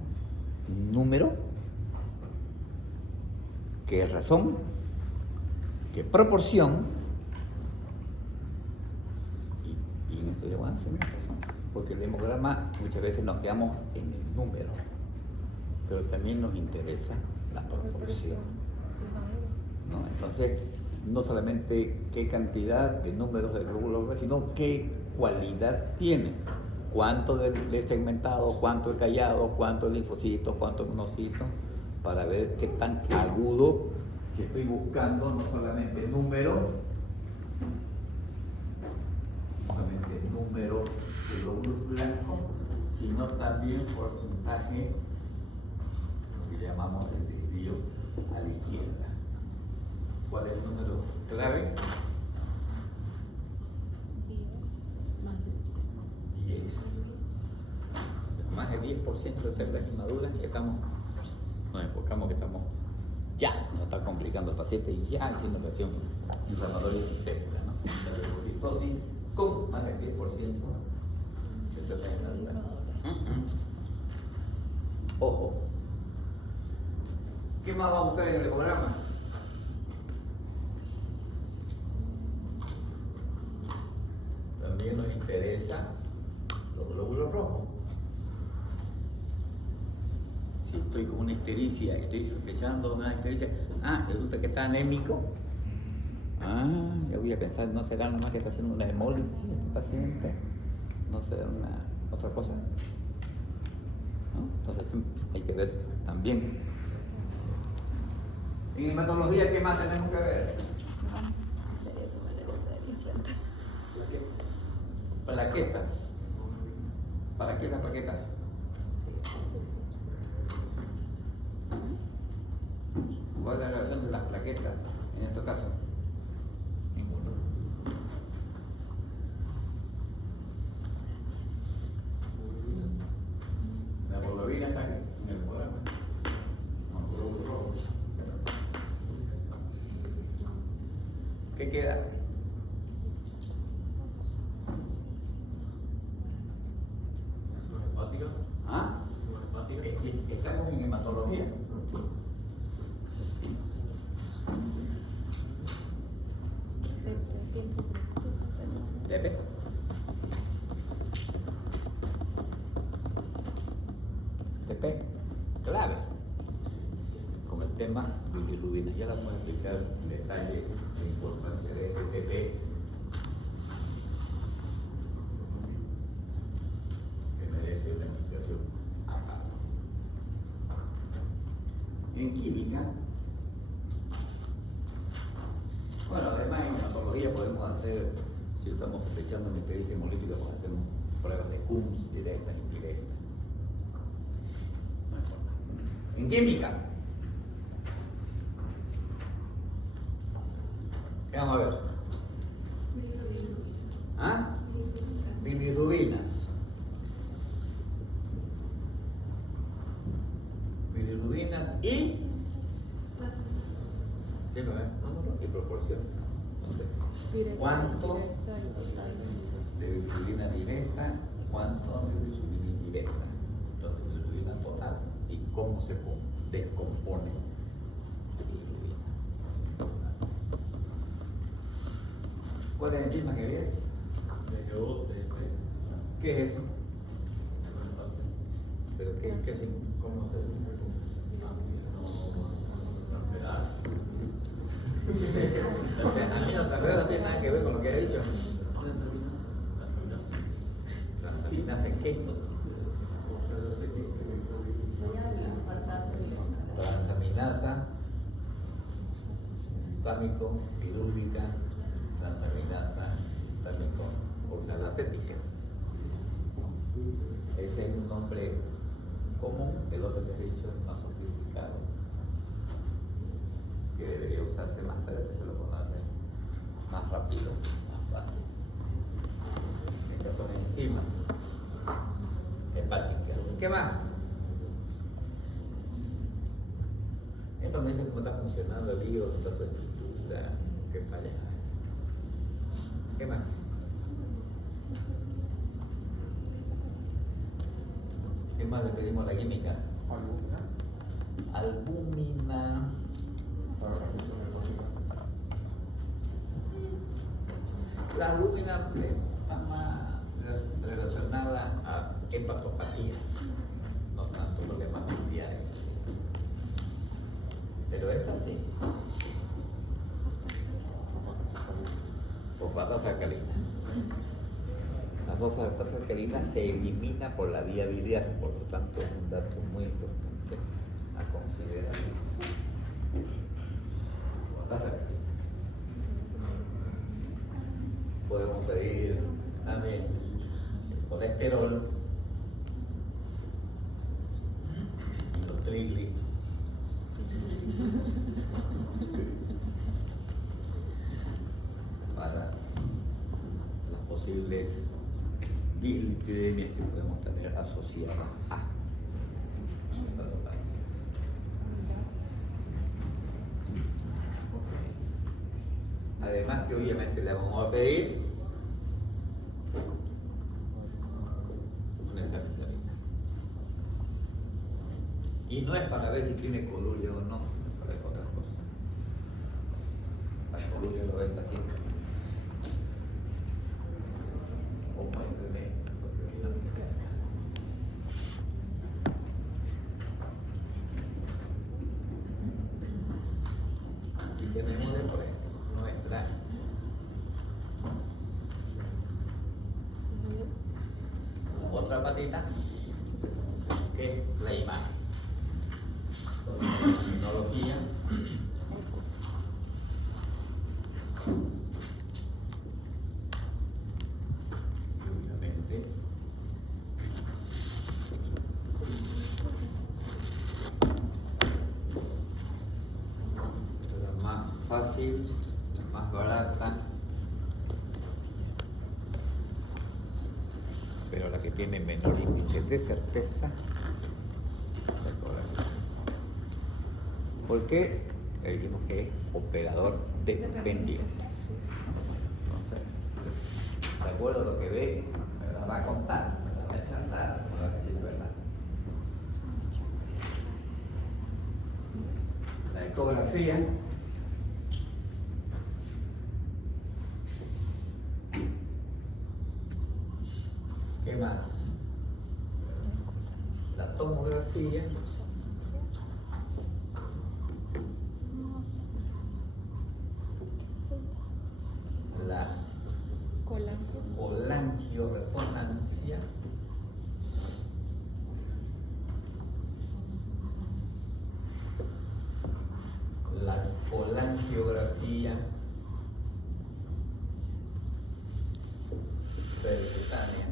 número que razón, que proporción, y en esto de bueno, tiene razón, porque el hemograma muchas veces nos quedamos en el número, pero también nos interesa la proporción, ¿no? Entonces, no solamente qué cantidad de números de glóbulos rojos, sino qué cualidad tiene. Cuánto de segmentado, cuánto de callado, cuánto de linfocitos, cuánto de monocitos, para ver qué tan agudo que estoy buscando, no solamente número de glóbulos blancos, sino también porcentaje, lo que llamamos el desvío a la izquierda. ¿Cuál es el número clave? 10. Más de 10% de células inmaduras y estamos, nos enfocamos que estamos ya, nos está complicando el paciente y ya haciendo presión inflamatoria sistémica, ¿no? La leucocitosis con más de 10% de células inmaduras. Ojo. ¿Qué más vamos a buscar en el hemograma? También nos interesa los glóbulos rojos. Si estoy con una ictericia, estoy sospechando una ictericia, resulta que está anémico. Ya voy a pensar, no será nomás que está haciendo una hemólisis el paciente, no será una otra cosa, ¿no? Entonces hay que ver también. En hematología, ¿qué más tenemos que ver? Plaquetas. ¿Para qué las plaquetas? ¿Cuál es la relación de las plaquetas en este caso? Ninguno. La hemoglobina está aquí, en el hemograma. Glóbulos rojos. ¿Qué queda? Estamos en hematología. Sí. ¿Pepe? Pepe, clave. Con el tema de bilirrubina. Ya vamos a explicar en detalle la importancia de este PP en química, bueno, además en hematología podemos hacer, si estamos sospechando meteoritis hemolítica, podemos hacer pruebas de Coombs directas, indirectas. No importa. En química, ¿qué vamos a ver? ¿Ah? Bilirrubinas. Bilirrubinas y... Sí, ¿no? Número y proporción. Entonces, ¿cuánto de bilirrubina directa? ¿Cuánto de bilirrubina indirecta? Entonces, bilirrubina total y cómo se descompone bilirrubina. ¿Cuál es la enzima que viene? ¿Qué es eso? ¿Pero cómo se O sea, a mí la carrera no tiene nada que ver con lo que he dicho. Transaminasa en qué? Transaminasa, támico, pirúvica, transaminasa, támico, oxalacética. Ese es un nombre común, el otro que he dicho es más sofisticado, que debería usarse más, pero que se lo conoce más rápido, más fácil. Estas son enzimas hepáticas. ¿Qué más? Esto me dice cómo está funcionando el hígado, cómo está su estructura, qué falla. ¿Qué más? ¿Qué más le pedimos a la química? Albúmina. La albúmina está más relacionada a hepatopatías, no tanto problemas biliares. Pero esta sí. Fosfatas alcalinas. La fosfatas alcalina se elimina por la vía biliar, por lo tanto es un dato muy importante a considerar. Fosfatas alcalinas. Podemos pedir también el colesterol, los triglicéridos, para las posibles dislipidemias que podemos tener asociadas a además que obviamente le vamos a pedir un examen de orina. Y no es para ver si tiene coluria o no, sino para ver otra cosa. La coluria lo ven siempre. O muéstrame, y tenemos de por ejemplo nuestra otra patita que es la imagen. Terminología. Y obviamente la más fácil, la más barata, pero la que tiene menor índice de certeza, la ecografía. ¿Por qué? Le dijimos que es operador dependiente. Entonces, de acuerdo a lo que ve, me la va a contar, me la va a chantar, me la va a decir verdad. La ecografía ¿qué más? La tomografía, la colangioresonancia, colangiografía percutánea.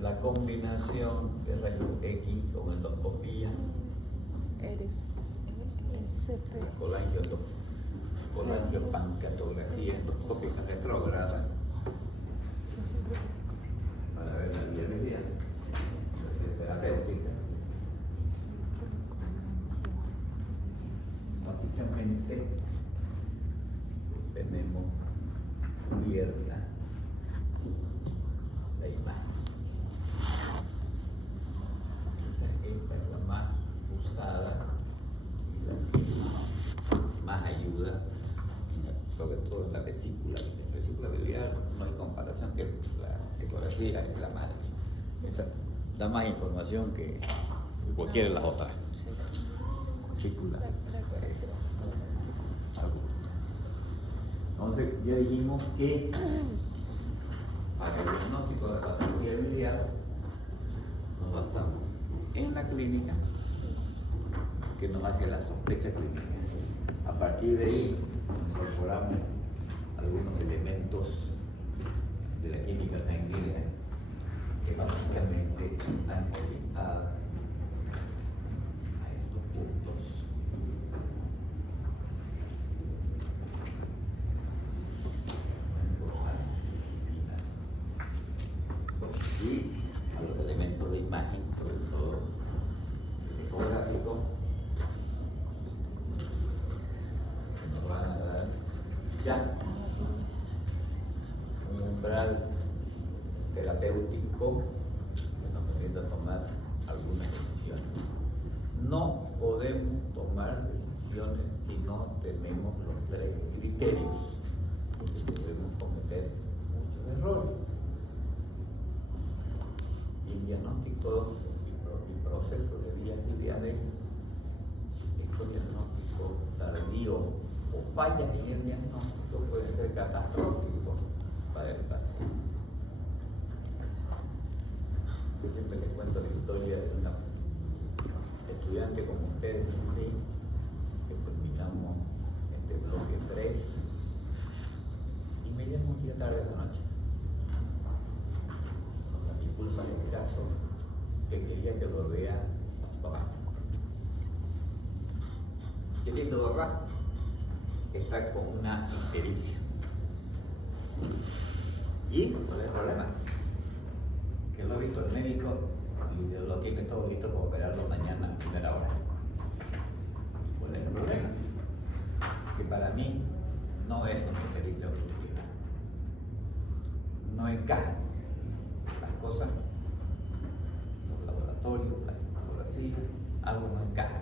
La combinación de rayos X con endoscopía, Eres SP. colangiopancreatografía endoscópica retrógrada para ver la viabilidad terapéutica. Básicamente tenemos cubierta la imagen. Quizás esta es la más usada y la que más ayuda, sobre todo en la vesícula biliar. No hay comparación, que la ecografía es la madre. Esa da más información que cualquiera de las otras. Vesícula. Entonces ya dijimos que para el diagnóstico de la patología biliar nos basamos en la clínica, que nos hace la sospecha clínica. A partir de ahí incorporamos algunos elementos de la química sanguínea que básicamente están orientadas a estos puntos. Y a los elementos de imagen, sobre todo el ecográfico, que nos van a dar ya un umbral terapéutico que nos permita tomar algunas decisiones. No podemos tomar decisiones si no tenemos los 3 criterios, porque podemos cometer muchos errores. El diagnóstico y proceso de vías biliares, estos diagnósticos tardíos o fallas en el diagnóstico pueden ser catastróficos para el paciente. Yo siempre les cuento la historia de una estudiante como ustedes, ¿sí? Que terminamos este bloque 3 y me llama un día tarde de la noche. Mi culpa en el caso, que quería que lo vea a su papá. ¿Qué tiene tu papá? Está con una ictericia. ¿Y cuál es el problema? Que lo ha visto el médico y lo tiene todo listo para operarlo mañana a primera hora. ¿Cuál es el problema? Que para mí no es una ictericia obstructiva. No encaja las cosas, los laboratorios, las ecografías, algo no encaja.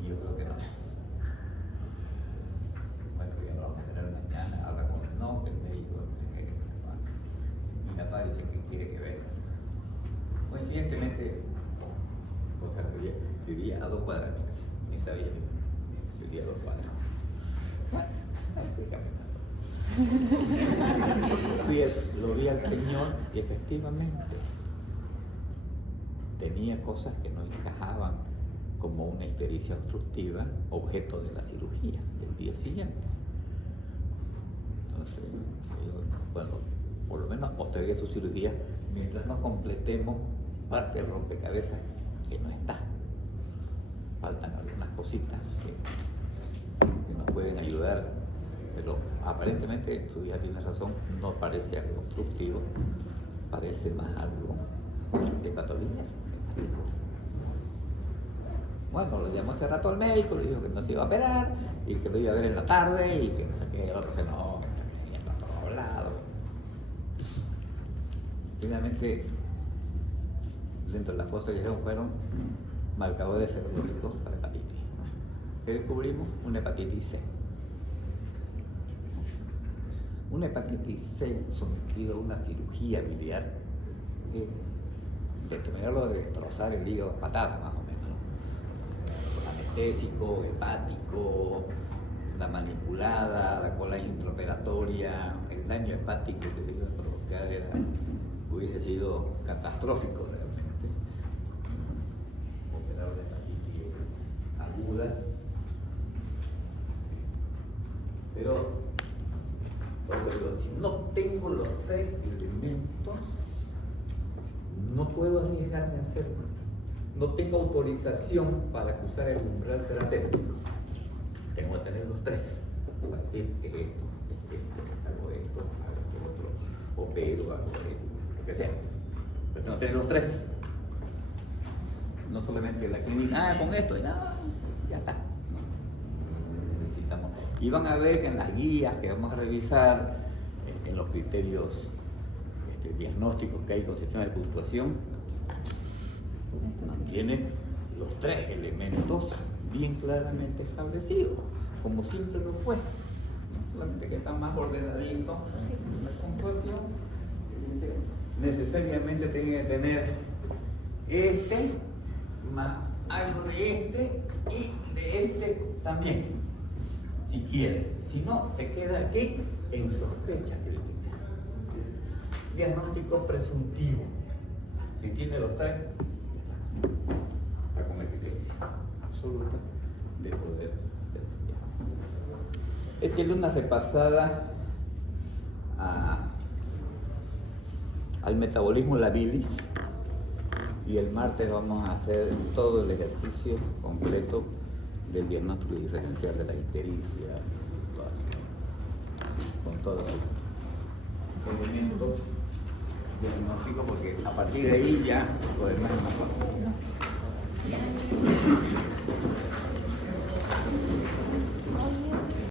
Y yo creo que no es. Bueno, ya lo vamos a tener mañana, habla con el no, que el médico no sé qué. Mi papá dice que quiere que venga. Coincidentemente, o sea, vivía a 2 cuadras de mi casa, ni sabía, vivía a 2 cuadras. Bueno, lo vi al Señor y efectivamente tenía cosas que no encajaban, como una ictericia obstructiva, objeto de la cirugía del día siguiente. Entonces, bueno, por lo menos postergué su cirugía mientras no completemos parte del rompecabezas que no está. Faltan algunas cositas que nos pueden ayudar, pero aparentemente su hija tiene razón, no parece algo obstructivo, parece más algo de patología. Bueno, lo llamó hace rato al médico, le dijo que no se iba a operar y que lo iba a ver en la tarde y que no sé qué, el otro dice no, que está todo hablado. Finalmente, dentro de las cosas que fueron marcadores serológicos para hepatitis. ¿Qué descubrimos? Una hepatitis C. Una hepatitis C sometido a una cirugía biliar, de terminarlo de destrozar el hígado a patadas más o menos. O sea, anestésico, hepático, la manipulada, la cola intraoperatoria. respiratoria, el daño hepático que se iba a provocar hubiese sido catastrófico realmente. Operar una hepatitis aguda. Pero, por eso digo, si no tengo los 3 elementos, no puedo arriesgarme a hacerlo. No tengo autorización para cruzar el umbral terapéutico. Tengo que tener los 3 para decir es esto, hago esto, hago otro, opero, hago esto, lo que sea. Pero tengo que tener los 3. No solamente la clínica, con esto, ya está. No. Necesitamos. Y van a ver que en las guías que vamos a revisar, en los criterios diagnósticos que hay con sistema de puntuación, mantiene los 3 elementos bien claramente establecidos, como siempre lo fue. No solamente que está más ordenadito en la puntuación, dice, necesariamente tiene que tener este más algo de este y de este también, si quiere. Si no, se queda aquí en sospecha clínica. Diagnóstico presuntivo. Si tiene los 3, está con evidencia absoluta de poder hacer. Échale una repasada al metabolismo de la bilis, y el martes vamos a hacer todo el ejercicio completo del diagnóstico diferencial de la ictericia, con todos los elementos diagnósticos, porque a partir de ahí ya lo demás es más fácil.